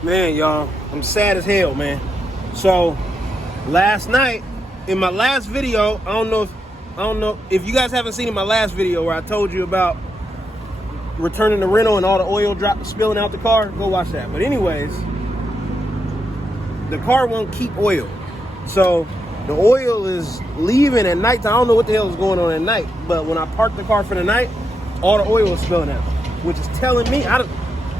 Man, y'all, I'm sad as hell, man. So, last night, in my last video, I don't know if you guys haven't seen in my last video where I told you about returning the rental and all the oil spilling out the car, go watch that. But anyways, the car won't keep oil. So, the oil is leaving at night. I don't know what the hell is going on at night, but when I parked the car for the night, all the oil is spilling out, which is telling me, I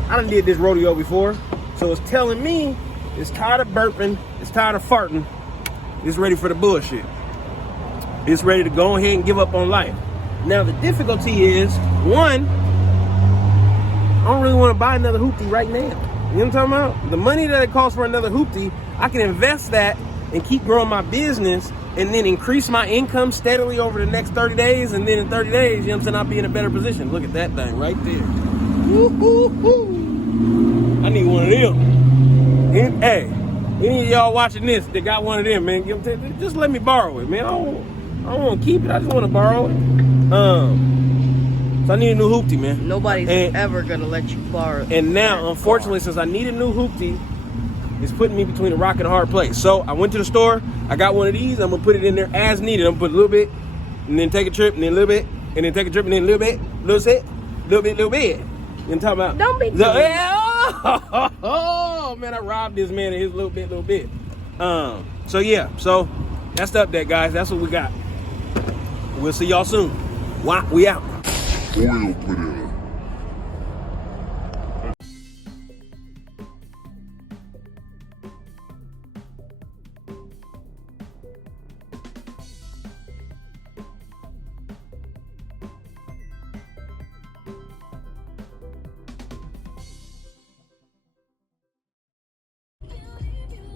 done did this rodeo before. So it's telling me it's tired of burping, it's tired of farting, it's ready for the bullshit. It's ready to go ahead and give up on life. Now the difficulty is, one, I don't really want to buy another hoopty right now. You know what I'm talking about? The money that it costs for another hoopty, I can invest that and keep growing my business and then increase my income steadily over the next 30 days. And then in 30 days, you know what I'm saying, I'll be in a better position. Look at that thing right there. Woo-hoo-hoo. I need one of them. Hey, any of y'all watching this that got one of them, man, just let me borrow it, man. I don't want to keep it. I just want to borrow it. So I need a new hoopty, man. Nobody's ever gonna let you borrow it. And now, unfortunately, since I need a new hoopty, it's putting me between a rock and a hard place. So I went to the store. I got one of these. I'm gonna put it in there as needed. I'm gonna put a little bit, and then take a trip, and then a little bit, and then take a trip, and then a little bit, little bit. You know what I'm talking about? Don't be oh man, I robbed this man of his little bit. So yeah, so that's the update, guys. That's what we got. We'll see y'all soon. We out. Oil put in.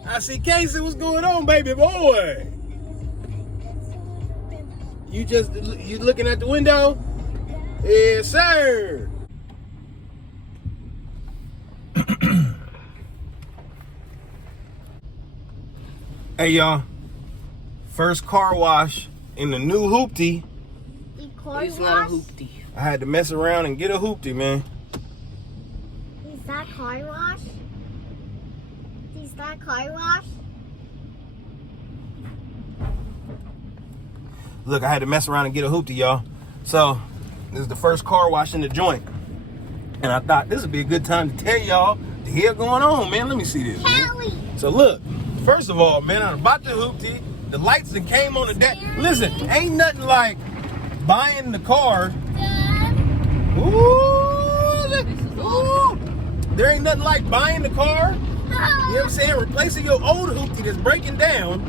I see Casey, what's going on, baby boy? You looking at the window? Yes, sir. Hey, y'all. First car wash in the new hoopty. It's not a hoopty. I had to mess around and get a hoopty, man. Is that car wash? Is that car wash? Look, I had to mess around and get a hoopty, y'all. So, this is the first car wash in the joint. And I thought this would be a good time to tell y'all the hell going on, man. Let me see this, man. So look, first of all, man, I bought the hoopty. The lights that came on the deck. Listen, ain't nothing like buying the car. Ooh, there ain't nothing like buying the car. You know what I'm saying? Replacing your old hoopty that's breaking down,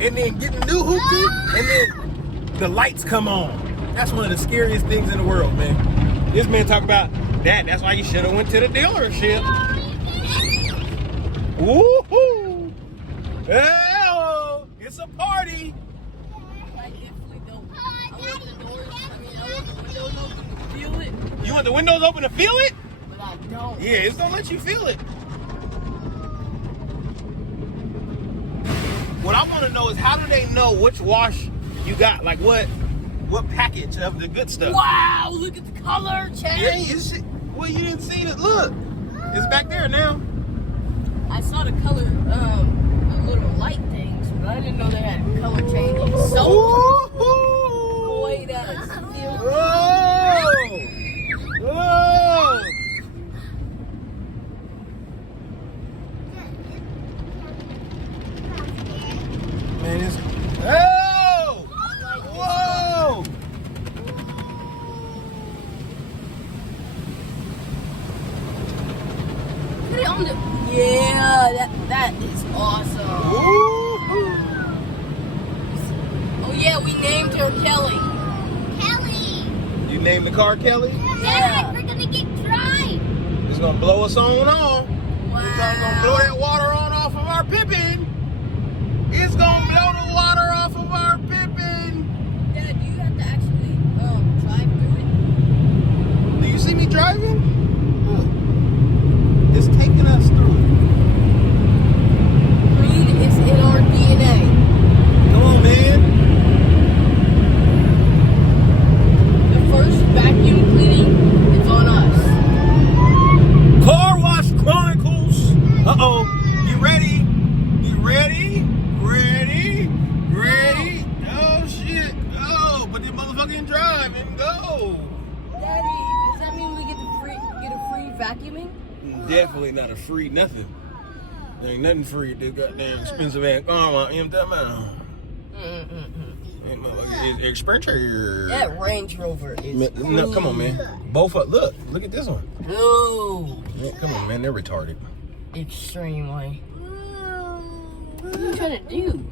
and then getting a new hoopty, and then the lights come on. That's one of the scariest things in the world, man. This man talk about that. That's why you should have went to the dealership. Woohoo! Hell, it's a party. I definitely don't. I want the doors. I want the windows open to feel it. You want the windows open to feel it? But I don't. Yeah, it's gonna let you feel it. What I want to know is, how do they know which wash you got? Like what package of the good stuff? Wow, look at the color change. Yeah, you see. Well, you didn't see it. Look, it's back there now. I saw the color, the little light things, but I didn't know they had a color changing soap. Boy, that is still. Whoa! Man, it's. Oh! Whoa! Put it on the. Yeah, that is awesome. Woo-hoo. Oh yeah, we named her Kelly. Kelly! You named the car Kelly? Yeah. We're gonna get dry! It's gonna blow us on. Wow. It's gonna blow that water on off of our Pippin. It's gonna blow the water off of our Pippin. Dad, do you have to actually drive through it? Do you see me driving? Look. It's taking us through. Green is in our DNA. Come on, man. The first vacuum cleaning is on us. Car Wash Chronicles. Uh-oh. Get ready. Get ready. Ready. Ready. Oh, shit. Oh, but this motherfucker can drive and go. Daddy, does that mean we get a free vacuuming? Definitely not a free nothing. There ain't nothing free. This goddamn expensive ass car. You know what I'm talking about? It's expensive. That Range Rover is No, come on, man. Both up. Look at this one. No. Man, come on, man. They're retarded. Extremely. What are you trying to do?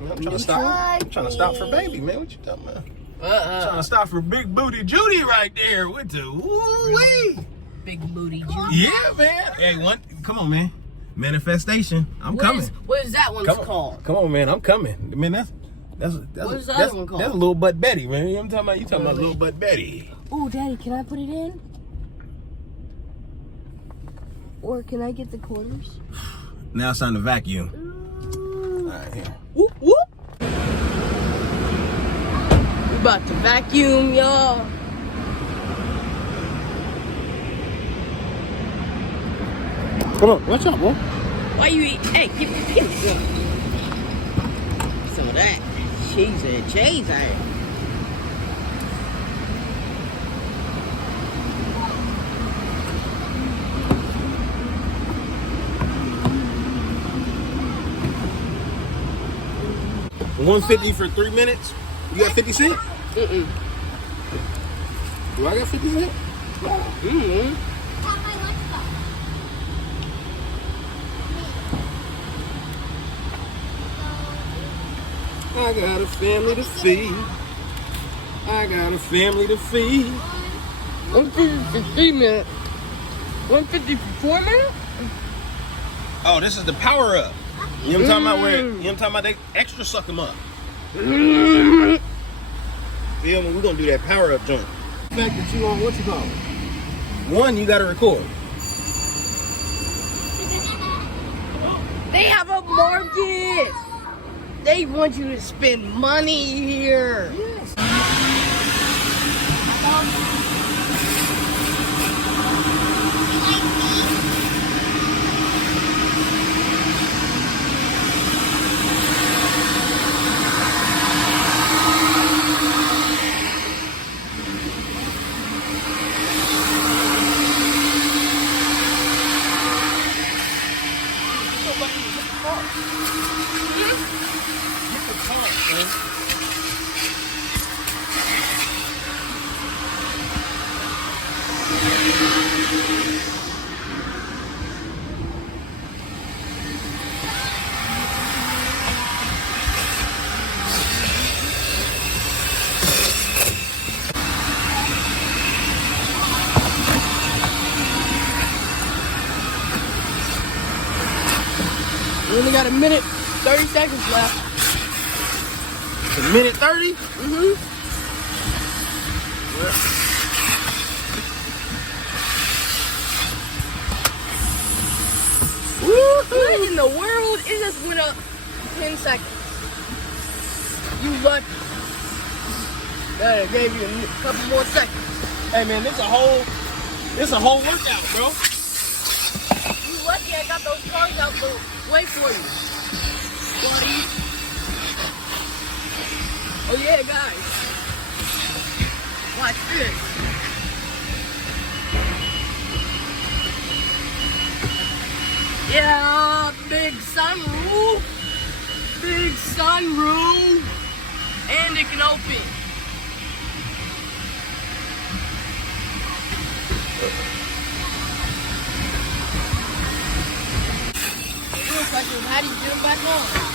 I'm trying to stop. I'm trying to stop for baby, man. What you talking about? Trying to stop for big booty Judy right there with the woo-wee. Big booty Judy. Yeah, man. Hey, come on, man. Manifestation. I'm coming. What is that one called? Come on, man. I'm coming. Man, that's What is the other one called? That's Little Butt Betty, man. You know what I'm talking about? You talking about Little Butt Betty. Oh, Daddy, can I put it in? Or can I get the quarters? Now it's time to vacuum. All right, here. Whoop, whoop. We about to vacuum, y'all. Come on, watch out, boy. Why you eat? Hey, give me some of that cheese and cheese. $150 for 3 minutes. You got 50 cents? Mm-mm. Do I got 50 cents? Mm-mm. How my lunch I got a family to feed. I got a family to feed. 150 for 3 minutes. 150 for 4 minutes? Oh, this is the power up. You know what I'm talking about? You know what I'm talking about? They extra suck them up. Feel me? We're gonna do that power up joint. The fact that you on what you call it? One, you gotta record. They have a market. They want you to spend money here. Yes. We only got a minute, 30 seconds left. A minute 30? Mm-hmm. What in the world? It just went up 10 seconds. You lucky. That gave you a couple more seconds. Hey man, this a whole workout, bro. You lucky I got those cars out the way for you. Buddy. Oh yeah, guys. Watch this. Yeah, big sunroof. Big sunroof. And it can open. It looks like how do you get them back on?